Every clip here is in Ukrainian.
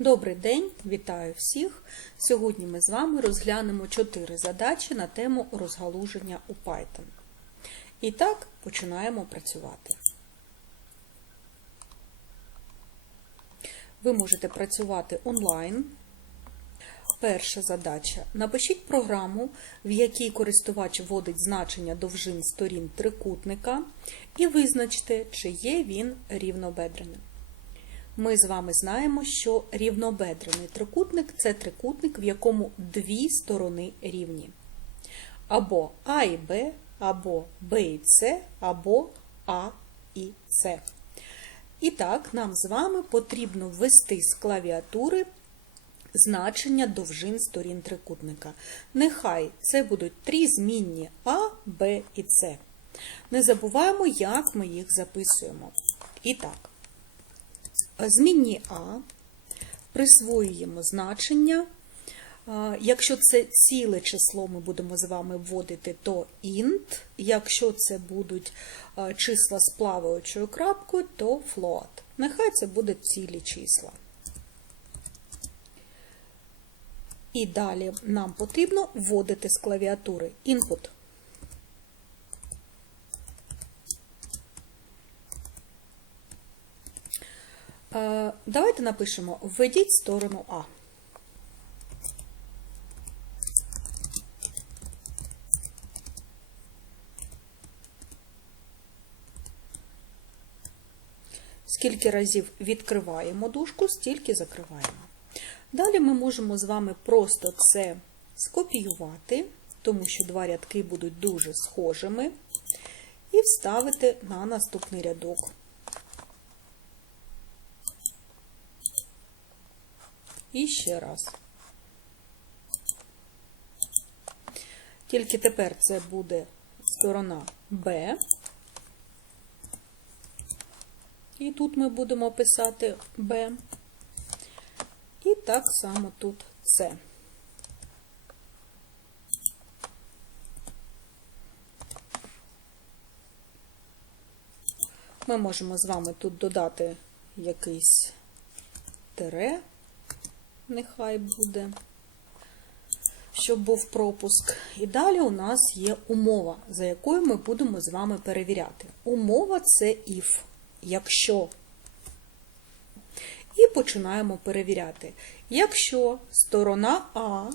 Добрий день, вітаю всіх! Сьогодні ми з вами розглянемо чотири задачі на тему розгалуження у Python. І так, починаємо працювати. Ви можете працювати онлайн. Перша задача. Напишіть програму, в якій користувач вводить значення довжин сторін трикутника, і визначте, чи є він рівнобедреним. Ми з вами знаємо, що рівнобедрений трикутник це трикутник, в якому дві сторони рівні. Або А і Б, або Б і С, або А і С. І так, нам з вами потрібно ввести з клавіатури значення довжин сторін трикутника. Нехай це будуть три змінні А, Б і С. Не забуваємо, як ми їх записуємо. І так, змінні А присвоюємо значення. Якщо це ціле число ми будемо з вами вводити, то int. Якщо це будуть числа з плаваючою крапкою, то float. Нехай це будуть цілі числа. І далі нам потрібно вводити з клавіатури input. Давайте напишемо введіть сторону А. Скільки разів відкриваємо дужку, стільки закриваємо. Далі ми можемо з вами просто це скопіювати, тому що два рядки будуть дуже схожими, і вставити на наступний рядок. І ще раз. Тільки тепер це буде сторона Б. І тут ми будемо писати Б. І так само тут С. Ми можемо з вами тут додати якийсь тире, нехай буде, щоб був пропуск. І далі у нас є умова, за якою ми будемо з вами перевіряти. Умова це if, якщо. І починаємо перевіряти. Якщо сторона А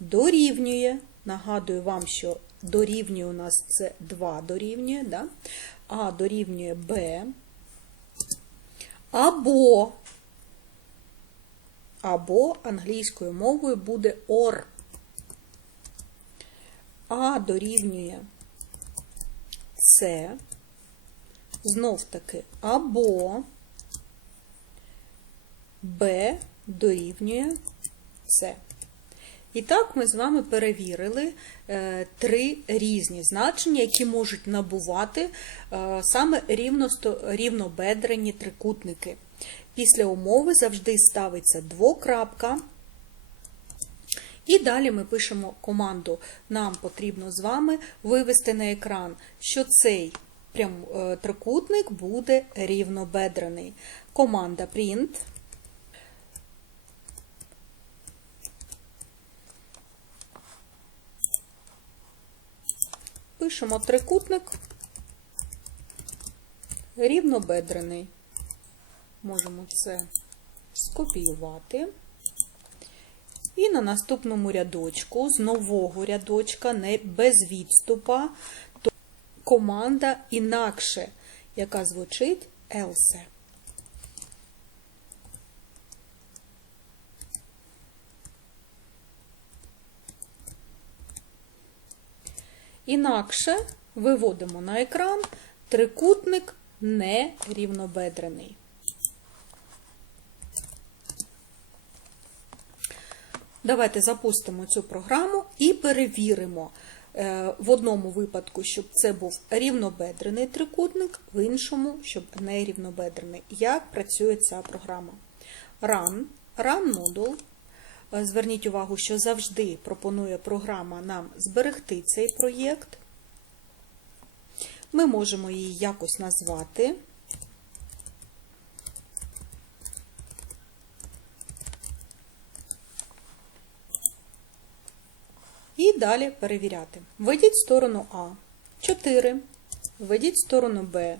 дорівнює, нагадую вам, що дорівнює у нас це 2 дорівнює, да? А дорівнює Б, або, або англійською мовою буде OR. А дорівнює С, знов таки, або Б дорівнює С. І так ми з вами перевірили е, три різні значення, які можуть набувати е, саме рівнобедрені трикутники. Після умови завжди ставиться двокрапка. І далі ми пишемо команду. Нам потрібно з вами вивести на екран, що цей прям, е, трикутник буде рівнобедрений. Команда print. Пишемо трикутник рівнобедрений. Можемо це скопіювати. І на наступному рядочку, з нового рядочка, не без відступа, то команда інакше, яка звучить else. Інакше виводимо на екран трикутник нерівнобедрений. Давайте запустимо цю програму і перевіримо е, в одному випадку, щоб це був рівнобедрений трикутник, в іншому, щоб не рівнобедрений. Як працює ця програма? Run, Run Module. Е, Зверніть увагу, що завжди пропонує програма нам зберегти цей проєкт. Ми можемо її якось назвати. І далі перевіряти. Введіть сторону А 4, введіть сторону Б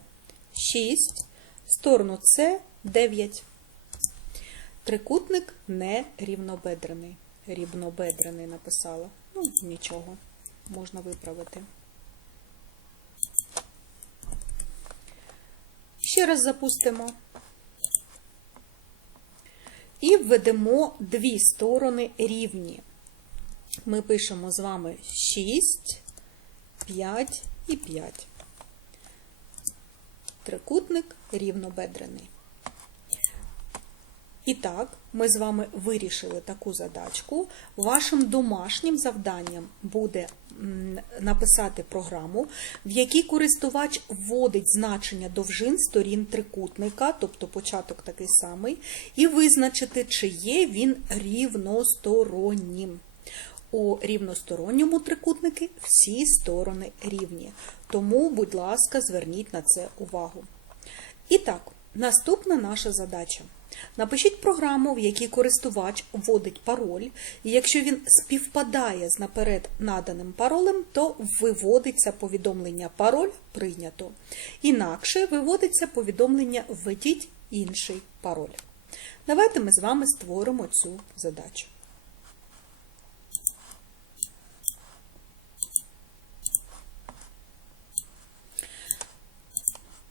6, сторону С 9. Трикутник не рівнобедрений. Рівнобедрений написала. Ну, нічого, можна виправити. Ще раз запустимо. І введемо дві сторони рівні. Ми пишемо з вами 6, 5 і 5. Трикутник рівнобедрений. І так, ми з вами вирішили таку задачку. Вашим домашнім завданням буде написати програму, в якій користувач вводить значення довжин сторін трикутника, тобто початок такий самий, і визначити, чи є він рівностороннім. У рівносторонньому трикутники всі сторони рівні. Тому, будь ласка, зверніть на це увагу. І так, наступна наша задача. Напишіть програму, в якій користувач вводить пароль, і якщо він співпадає з наперед наданим паролем, то виводиться повідомлення пароль прийнято. Інакше виводиться повідомлення введіть інший пароль. Давайте ми з вами створимо цю задачу.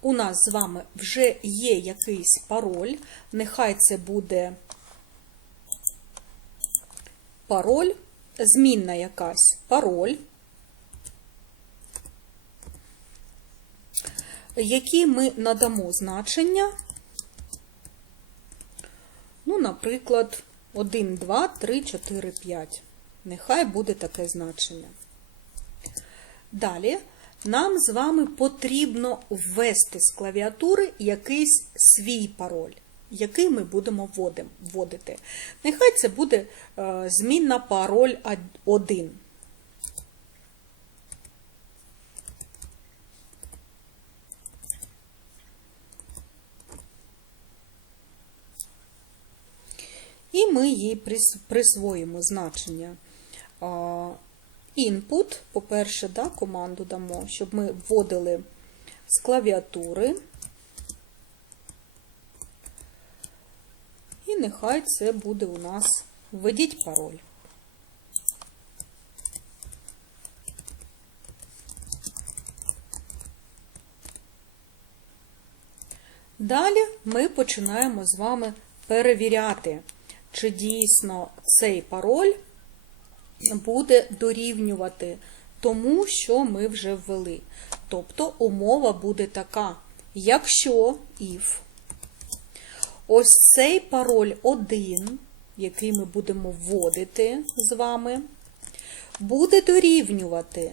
У нас з вами вже є якийсь пароль, нехай це буде пароль, змінна якась пароль, які ми надамо значення, ну, наприклад, 1, 2, 3, 4, 5. Нехай буде таке значення. Далі нам з вами потрібно ввести з клавіатури якийсь свій пароль, який ми будемо вводити. Нехай це буде е, змінна пароль 1. І ми їй присвоїмо значення Input, по-перше, да, команду дамо, щоб ми вводили з клавіатури. І нехай це буде у нас введіть пароль. Далі ми починаємо з вами перевіряти, чи дійсно цей пароль буде дорівнювати тому, що ми вже ввели. Тобто умова буде така: якщо if ось цей пароль 1, який ми будемо вводити з вами, буде дорівнювати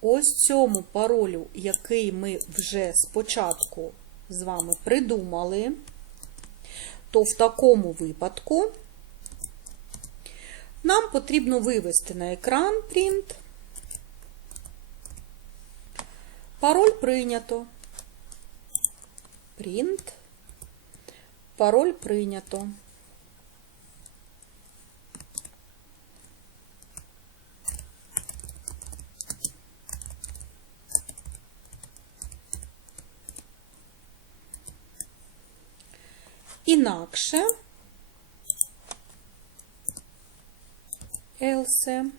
ось цьому паролю, який ми вже спочатку з вами придумали, то в такому випадку нам потрібно вивести на екран print. Пароль прийнято. Print. Пароль прийнято. Інакше else.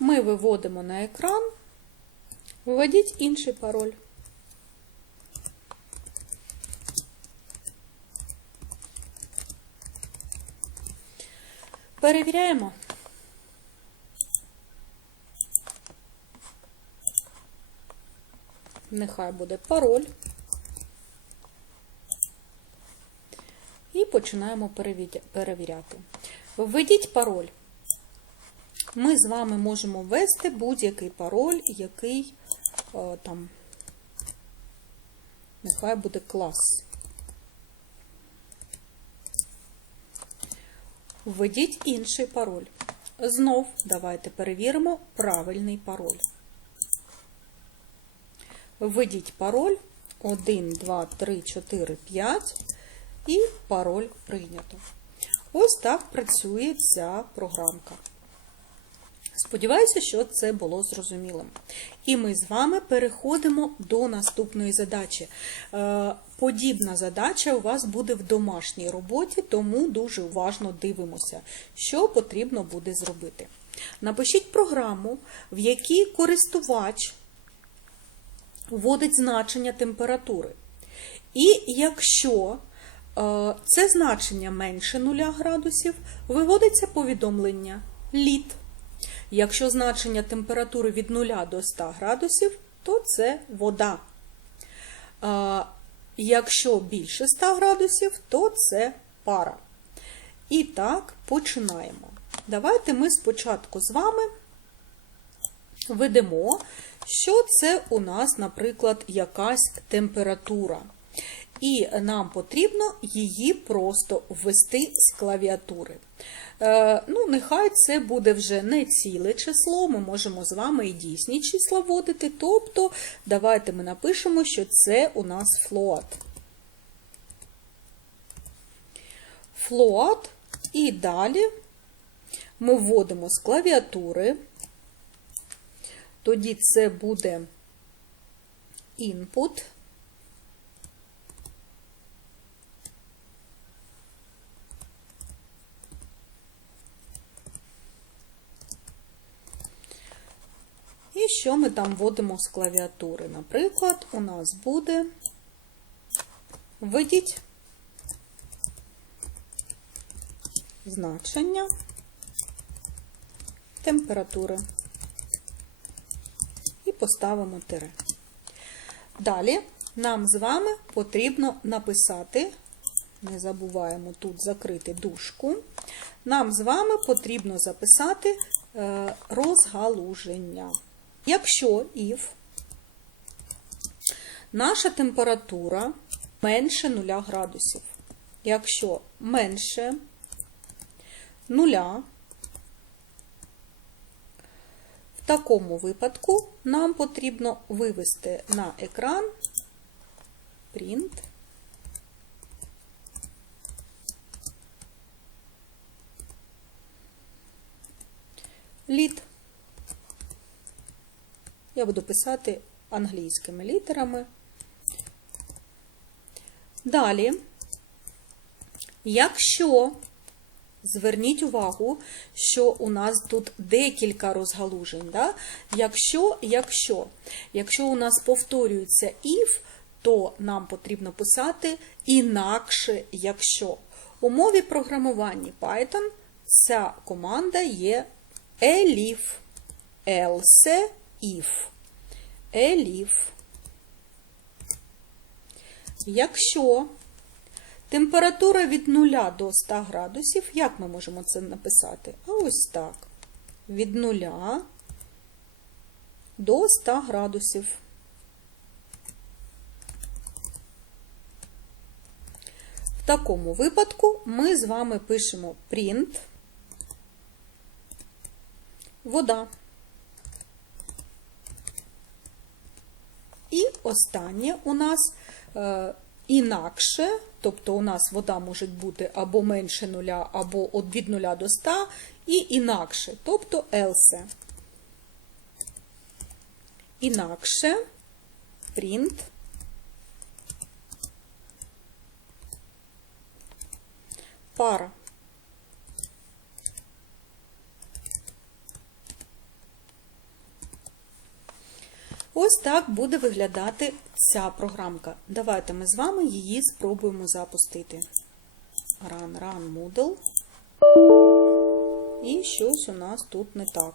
Ми виводимо на екран, введіть інший пароль. Перевіряємо. Нехай буде пароль. Починаємо перевіряти. Введіть пароль. Ми з вами можемо ввести будь-який пароль, який о, там, нехай буде клас. Введіть інший пароль. Знов давайте перевіримо правильний пароль. Введіть пароль 1, 2, 3, 4, 5 і пароль прийнято. Ось так працює ця програмка. Сподіваюся, що це було зрозумілим. І ми з вами переходимо до наступної задачі. Е, Подібна задача у вас буде в домашній роботі, тому дуже уважно дивимося, що потрібно буде зробити. Напишіть програму, в якій користувач вводить значення температури. І якщо це значення менше 0 градусів, виводиться повідомлення лід. Якщо значення температури від 0 до 100 градусів, то це вода. Якщо більше 100 градусів, то це пара. І так, починаємо. Давайте ми спочатку з вами ведемо, що це у нас, наприклад, якась температура. І нам потрібно її просто ввести з клавіатури. Е, ну, Нехай це буде вже не ціле число, ми можемо з вами і дійсні числа вводити. Тобто, давайте ми напишемо, що це у нас флоат. Флоат, і далі ми вводимо з клавіатури. Тоді це буде input. І що ми там вводимо з клавіатури? Наприклад, у нас буде введіть значення температури і поставимо тире. Далі нам з вами потрібно написати, не забуваємо тут закрити дужку, нам з вами потрібно записати е, розгалуження. Якщо if наша температура менше 0 градусів, якщо менше 0, в такому випадку нам потрібно вивести на екран print лід. Я буду писати англійськими літерами. Далі, якщо, зверніть увагу, що у нас тут декілька розгалужень. Да? Якщо, якщо, якщо у нас повторюється if, то нам потрібно писати інакше, якщо. У мові програмування Python ця команда є elif, else, if. Elif. Якщо температура від 0 до 100 градусів, як ми можемо це написати? А ось так. Від 0 до 100 градусів. В такому випадку ми з вами пишемо print вода. І останнє у нас е, інакше, тобто у нас вода може бути або менше нуля, або від 0 до 100, і інакше, тобто else. Інакше print пара. Ось так буде виглядати ця програмка. Давайте ми з вами її спробуємо запустити. Run, run, Moodle. І щось у нас тут не так.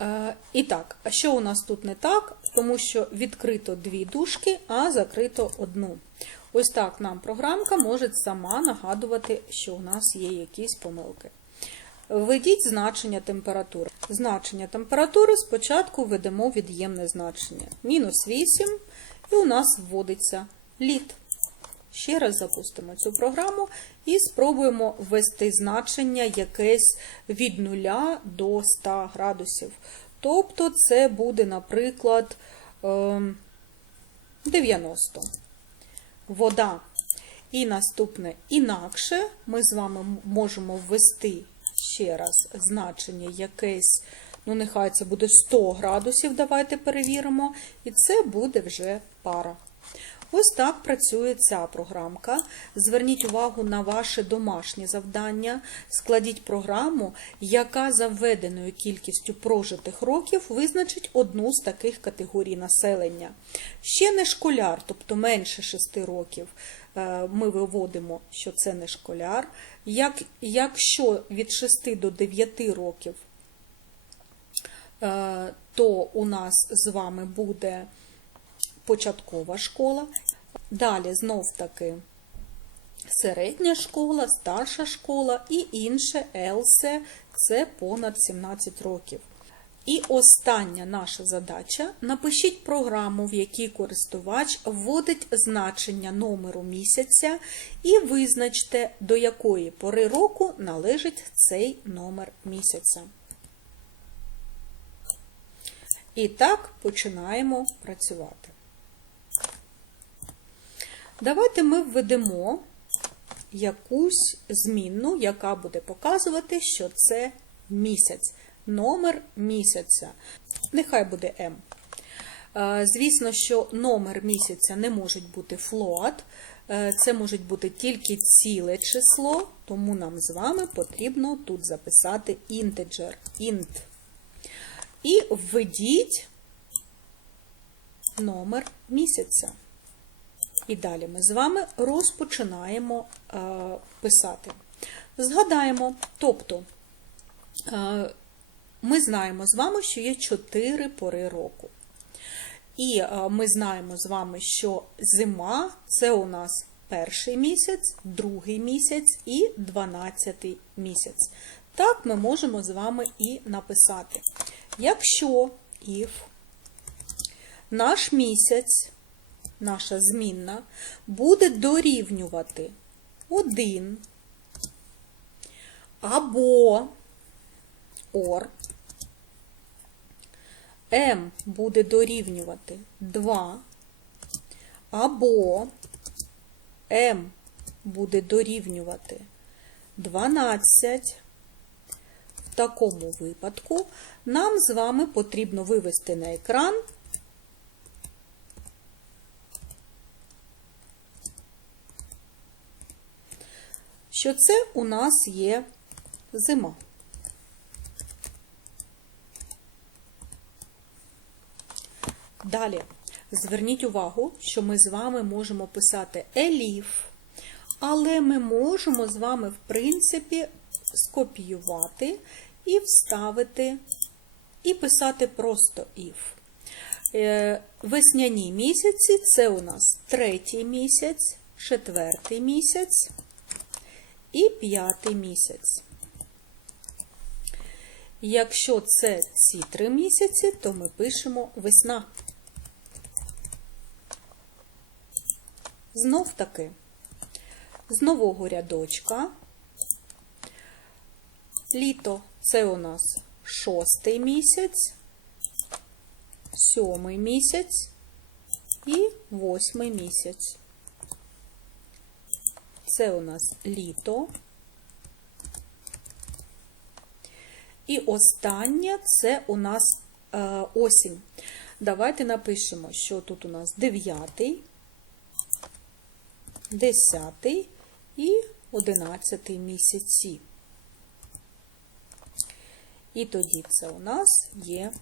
Е, і так, а що у нас тут не так? Тому що відкрито дві дужки, а закрито одну. Ось так нам програмка може сама нагадувати, що у нас є якісь помилки. Введіть значення температури. Значення температури спочатку введемо від'ємне значення. Мінус 8, і у нас вводиться лід. Ще раз запустимо цю програму і спробуємо ввести значення якесь від 0 до 100 градусів. Тобто це буде, наприклад, 90. Вода. І наступне інакше ми з вами можемо ввести ще раз значення якесь, ну нехай це буде 100 градусів, давайте перевіримо, і це буде вже пара. Ось так працює ця програмка. Зверніть увагу на ваше домашнє завдання. Складіть програму, яка за введеною кількістю прожитих років визначить одну з таких категорій населення. Ще не школяр, тобто менше 6 років. е, Ми виводимо, що це не школяр. Як, якщо від 6 до 9 років е, то у нас з вами буде початкова школа. Далі знов таки середня школа, старша школа і інше ЕЛСЕ це понад 17 років. І остання наша задача напишіть програму, в якій користувач вводить значення номеру місяця і визначте, до якої пори року належить цей номер місяця. І так починаємо працювати. Давайте ми введемо якусь змінну, яка буде показувати, що це місяць. Номер місяця. Нехай буде М. Е, Звісно, що номер місяця не може бути float, е, це може бути тільки ціле число, тому нам з вами потрібно тут записати integer, int. І введіть номер місяця. І далі ми з вами розпочинаємо е, писати. Згадаємо, тобто ми знаємо з вами, що є 4 пори року. І е, ми знаємо з вами, що зима це у нас перший місяць, другий місяць і дванадцятий місяць. Так ми можемо з вами і написати. Якщо if наш місяць, наша змінна, буде дорівнювати 1 або or, m буде дорівнювати 2, або m буде дорівнювати 12, в такому випадку нам з вами потрібно вивести на екран що це у нас є зима. Далі зверніть увагу, що ми з вами можемо писати еліф, але ми можемо з вами, в принципі, скопіювати і вставити, і писати просто if. Е, Весняні місяці це у нас третій місяць, четвертий місяць і п'ятий місяць. Якщо це ці три місяці, то ми пишемо весна. Знов таки, з нового рядочка. Літо це у нас шостий місяць, сьомий місяць і восьмий місяць. Це у нас літо. І останнє це у нас е, осінь. Давайте напишемо, що тут у нас 9, 10 і 11 місяці. І тоді це у нас є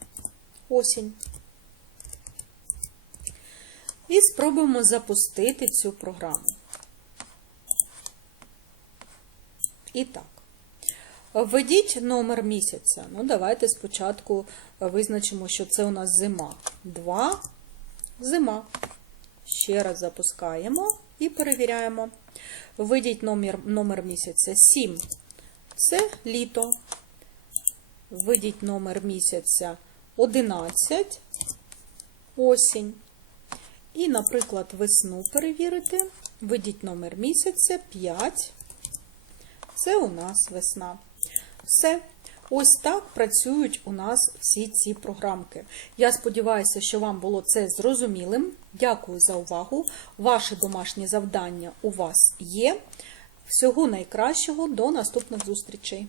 осінь. І спробуємо запустити цю програму. І так, введіть номер місяця. Ну, давайте спочатку визначимо, що це у нас зима. 2 зима. Ще раз запускаємо і перевіряємо. Введіть номер, номер місяця 7. Це літо. Введіть номер місяця 11, осінь. І, наприклад, весну перевірити. Введіть номер місяця 5. Це у нас весна. Все. Ось так працюють у нас всі ці програмки. Я сподіваюся, що вам було це зрозумілим. Дякую за увагу. Ваше домашнє завдання у вас є. Всього найкращого, до наступних зустрічей!